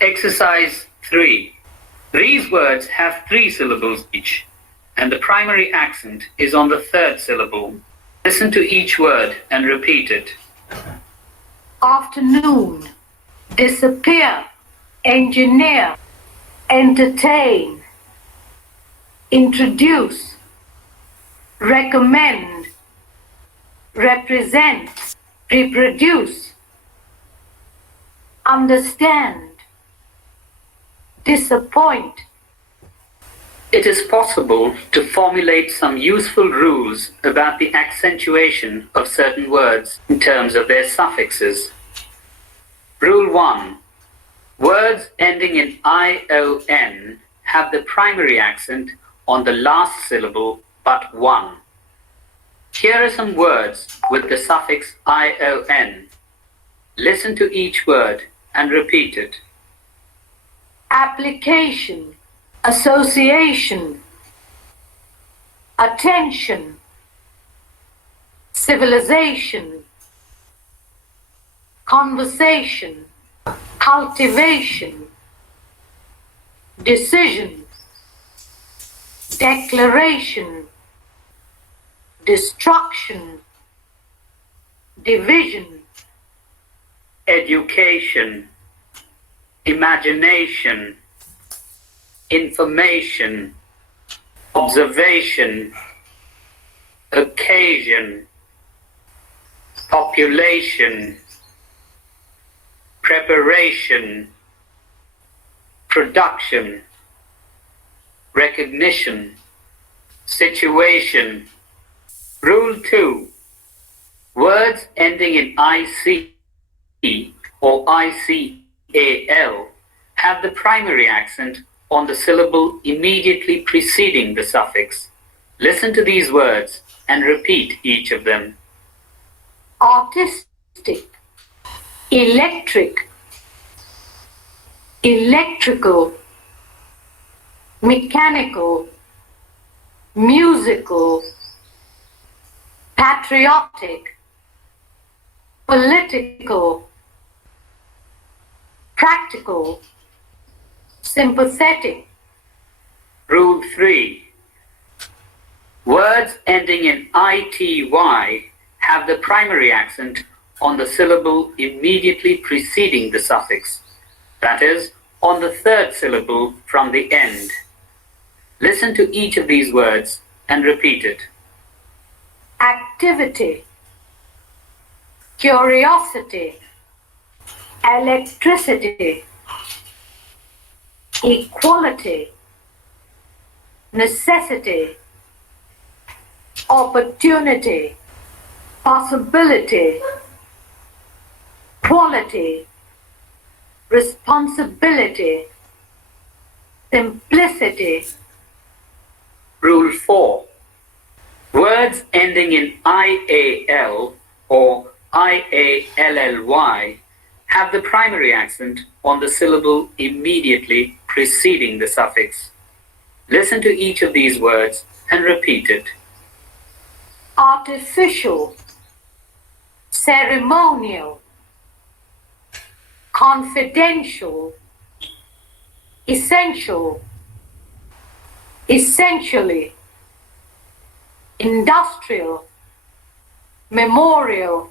Exercise 3. These words have 3 syllables each, and the primary accent is on the 3rd syllable. Listen to each word and repeat it. Afternoon, disappear, engineer, entertain, introduce, recommend, represent, reproduce, understand, disappoint. It is possible to formulate some useful rules about the accentuation of certain words in terms of their suffixes. Rule 1. Words ending in ion have the primary accent on the last syllable but one. Here are some words with the suffix ion. Listen to each word and repeat it. Application, association, attention, civilization, conversation, cultivation, decision, declaration, destruction, division, Education, imagination, information, observation, occasion, population, preparation, production, recognition, situation. Rule 2. Words ending in IC or ICAL have the primary accent on the syllable immediately preceding the suffix. Listen to these words and repeat each of them. artistic, electric, electrical, mechanical, musical, patriotic, political, practical, sympathetic. Rule 3. Words ending in ity have the primary accent on the syllable immediately preceding the suffix, that is, on the 3rd syllable from the end. Listen to each of these words and repeat it. Activity, curiosity, electricity, equality, necessity, opportunity, possibility, quality, responsibility, simplicity. Rule 4. Words ending in IAL or IALLY have the primary accent on the syllable immediately preceding the suffix. Listen to each of these words and repeat it. Artificial, ceremonial, confidential, essential, essentially, industrial, memorial,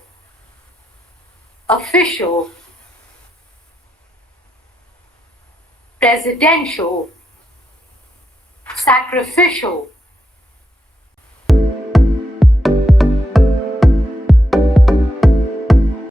official, presidential, sacrificial,